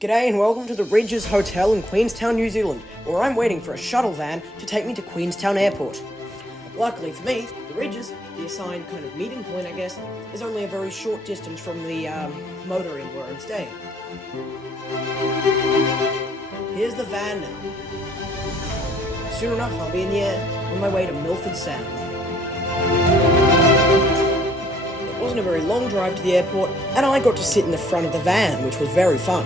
G'day and welcome to the Ridges Hotel in Queenstown, New Zealand, where I'm waiting for a shuttle van to take me to Queenstown Airport. Luckily for me, the Ridges, the assigned kind of meeting point I guess, is only a very short distance from the motor inn where I'm staying. Here's the van now. Soon enough I'll be in the air on my way to Milford Sound. It wasn't a very long drive to the airport, and I got to sit in the front of the van, which was very fun.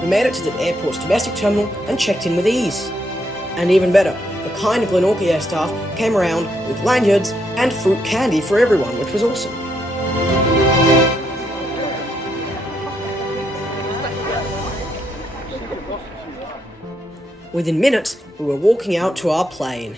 We made it to the airport's domestic terminal and checked in with ease. And even better, the kind Glenorchy Air staff came around with lanyards and fruit candy for everyone, which was awesome. Within minutes, we were walking out to our plane.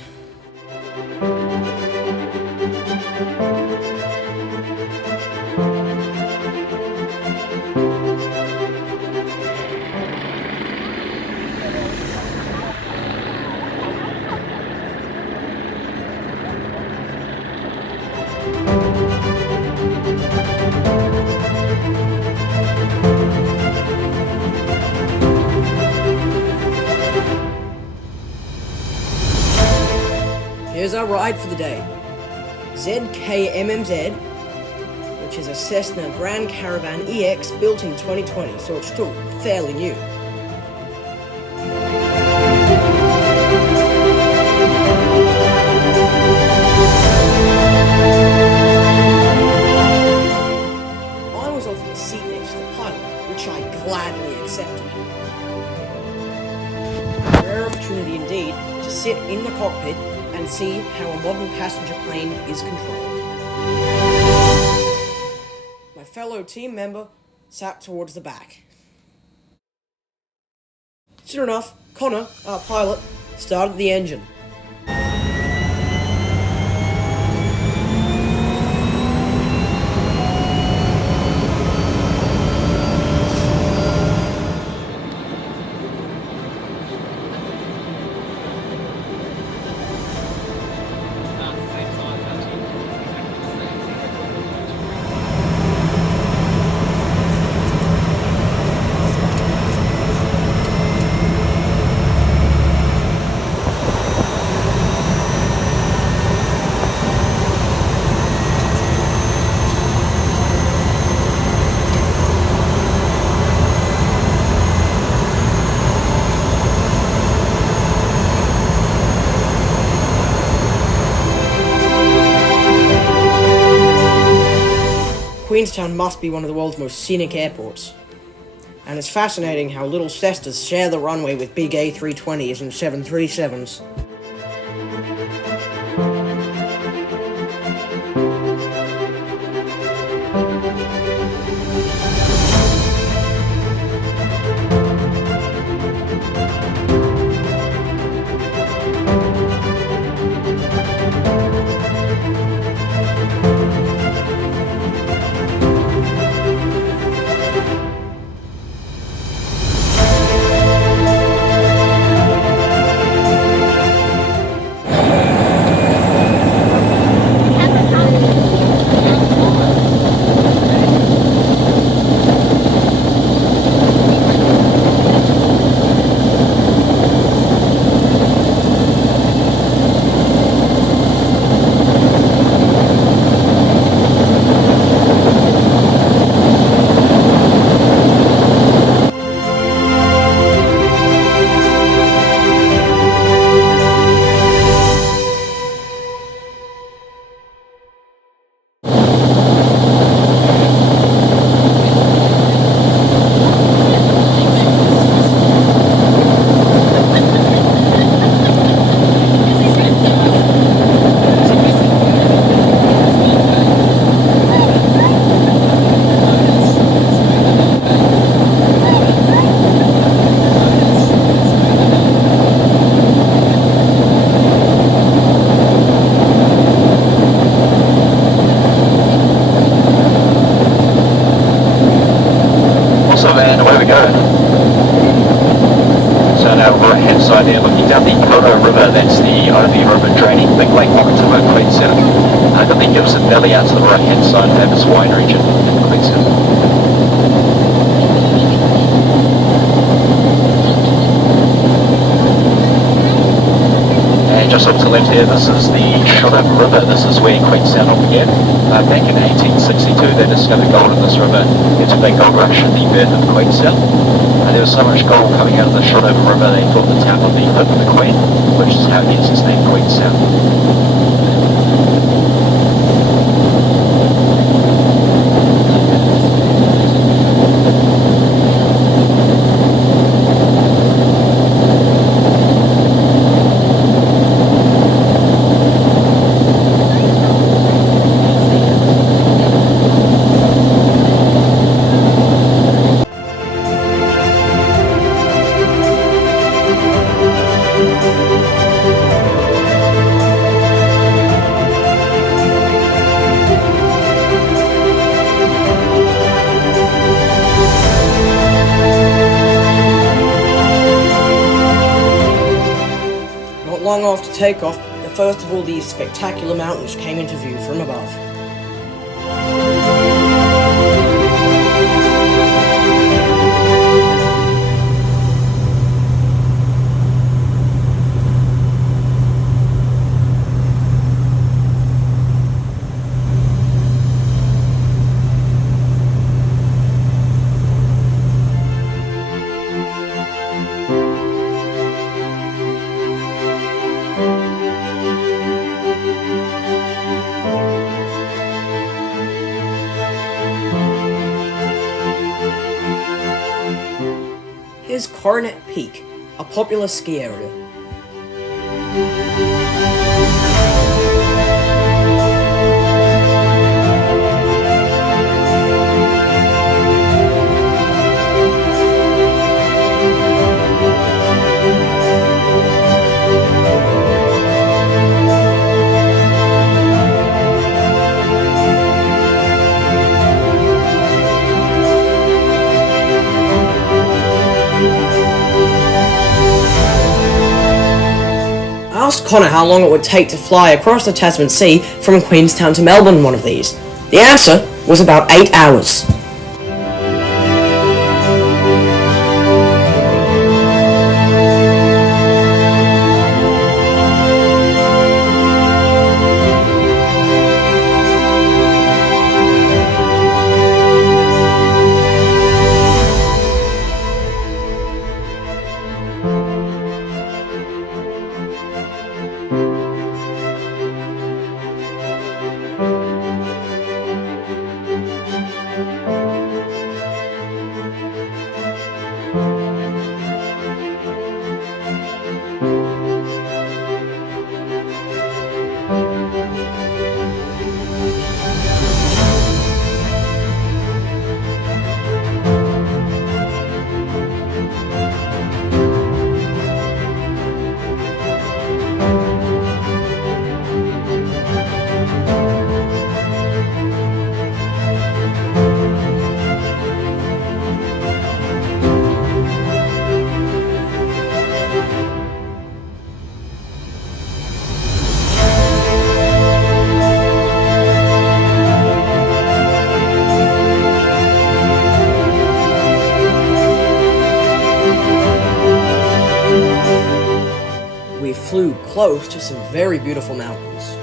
Here's our ride for the day. ZKMMZ, which is a Cessna Grand Caravan EX built in 2020, so it's still fairly new. I was offered a seat next to the pilot, which I gladly accepted. A rare opportunity indeed to sit in the cockpit and see how a modern passenger plane is controlled. My fellow team member sat towards the back. Soon enough, Connor, our pilot, started the engine. Queenstown must be one of the world's most scenic airports. And it's fascinating how little Cessnas share the runway with big A320s and 737s. big lake pockets of Queenstown. I've got the Milford Valley out to the right hand side of this wine region in Queenstown. Just off to the left here, this is the Fjord River. This is where Queenstown all began. Back in 1862, they discovered gold in this river. It's a big gold rush in the birth of Queenstown. There was so much gold coming out of the Fjord River, they thought the town would be home of the Queen, which is how it gets its name, Queenstown. Long after takeoff, the first of all these spectacular mountains came into view from above. Here's Coronet Peak, a popular ski area. I asked Connor how long it would take to fly across the Tasman Sea from Queenstown to Melbourne one of these. The answer was about 8 hours. We flew close to some very beautiful mountains.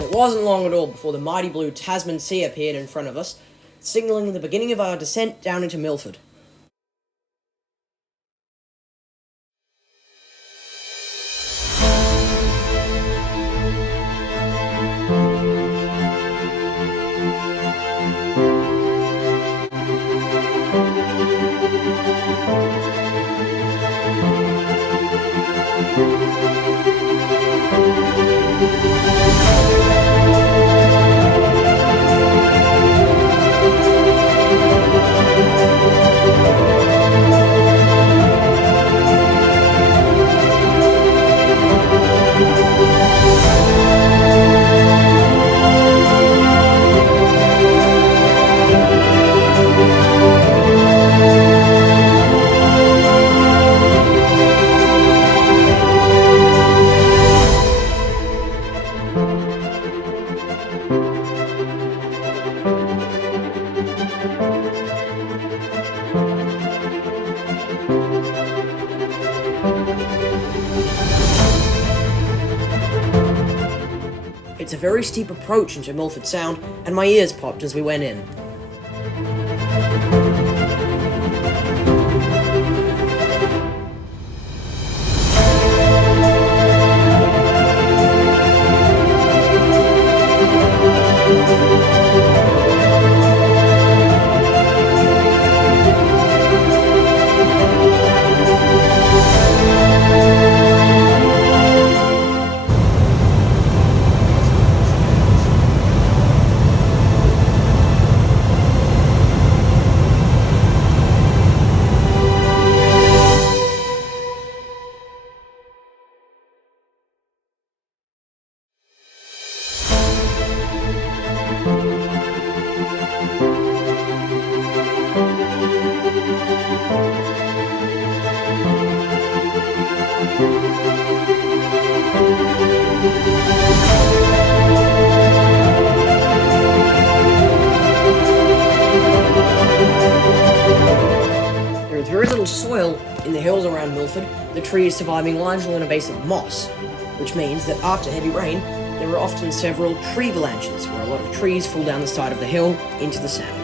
It wasn't long at all before the mighty blue Tasman Sea appeared in front of us, signalling the beginning of our descent down into Milford. It's a very steep approach into Milford Sound, and my ears popped as we went in. There is very little soil in the hills around Milford, the trees surviving largely on a base of moss, which means that after heavy rain, there are often several tree avalanches where a lot of trees fall down the side of the hill into the sound.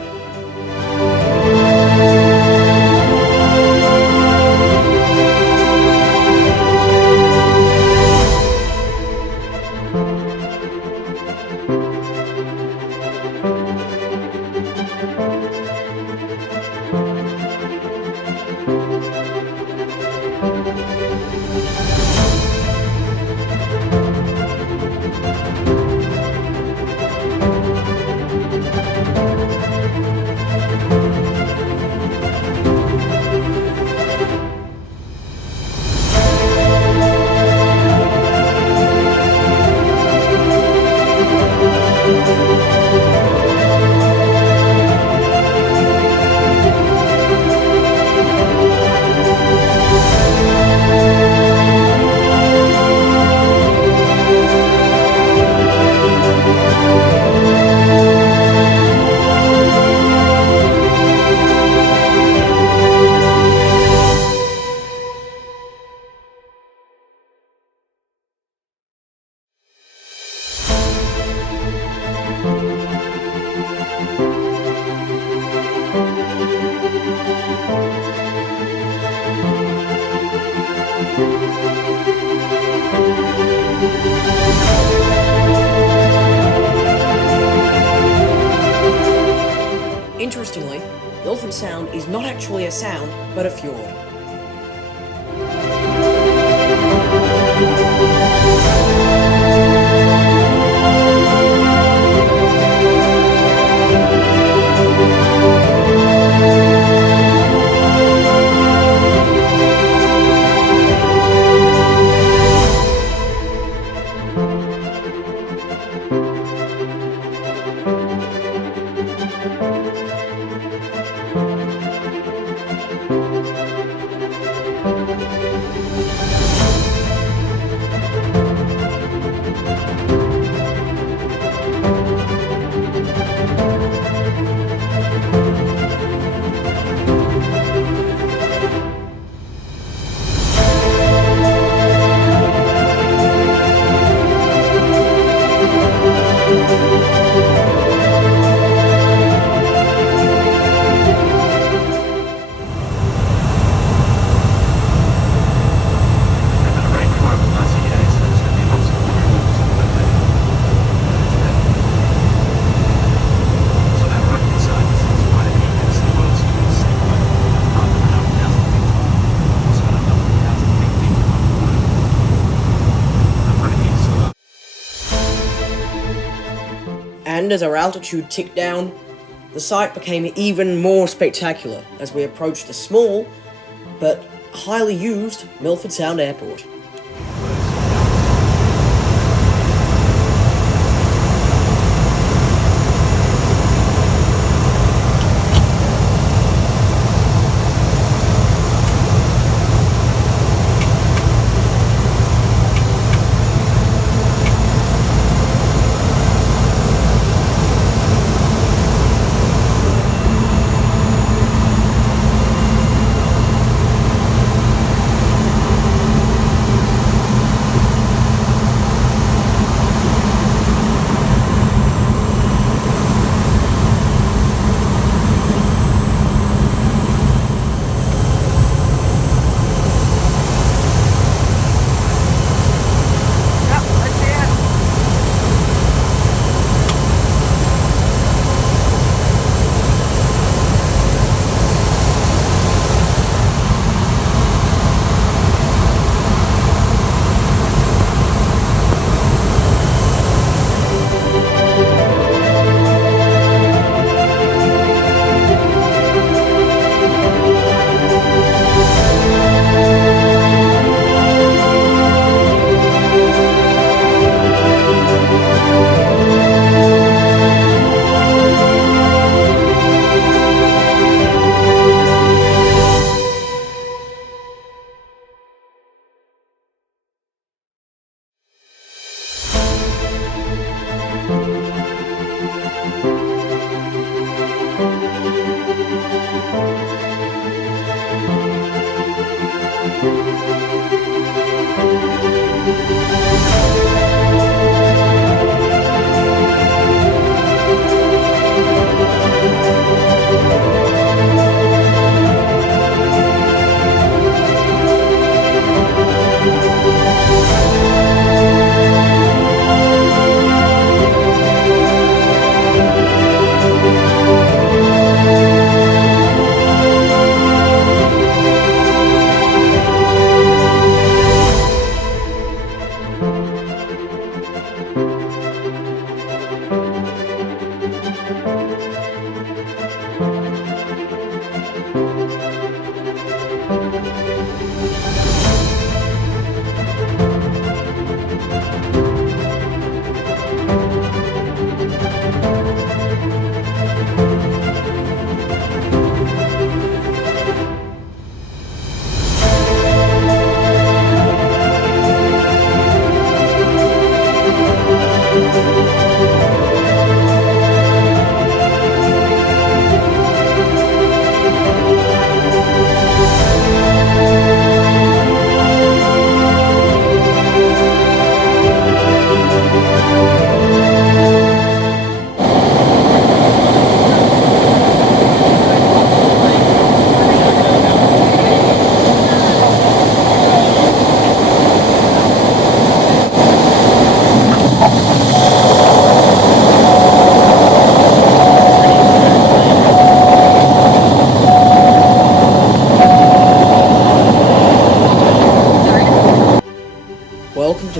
Interestingly, Milford Sound is not actually a sound, but a fjord. And as our altitude ticked down, the sight became even more spectacular as we approached the small, but highly used Milford Sound Airport.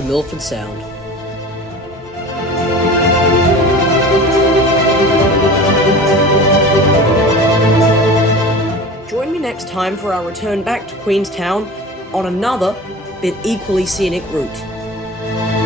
Milford Sound. Join me next time for our return back to Queenstown on another, but equally scenic route.